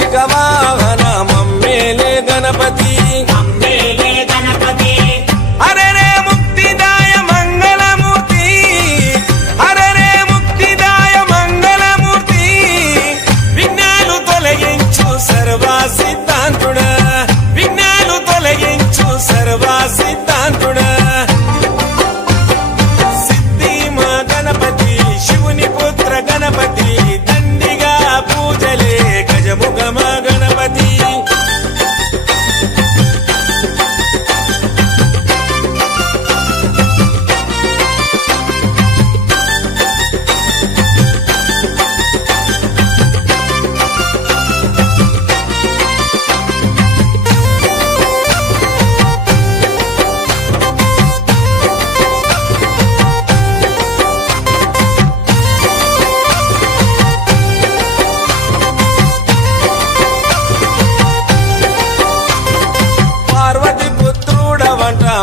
మూషిక వాహన మమ్మేలే గణపతి హరే రే ముక్తిదాయ మంగళమూర్తి హరే రే ముక్తిదాయ మంగళమూర్తి విఘ్నాలు తొలగించు సర్వ సిద్ధాంతుడా విఘ్నాలు తొలగించు సర్వ సిద్ధాంతుడా సిద్ధి మా గణపతి శివుని పుత్ర గణపతి దండిగా పూజలే గజముఖమ గణపతి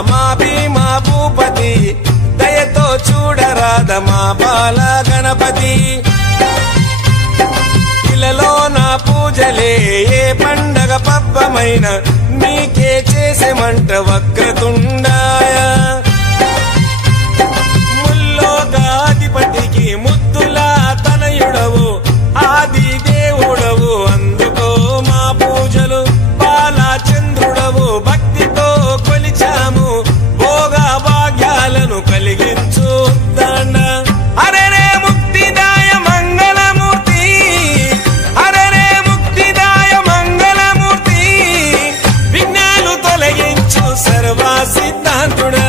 మా భీమా భూపతి దయతో చూడరాద మా బాల గణపతి ఇలలో నా పూజలే ఏ పండగ పబ్బమైన నీకే చేసేమంట వక్రతుండాయ ముల్లోకాధిపతికి ముద్దులా తనయుడవు ఆది దేవుడవు అందుకో మా పూజలు బాలచంద్రుడవు భక్తితో కొలిచాము భోగ భాగ్యాలను కలిగించు దండ హరే రే ముక్తిదాయ మంగళమూర్తి హరే రే ముక్తిదాయ మంగళమూర్తి విఘ్నాలు తొలగించు సర్వ సిద్ధాంతుడా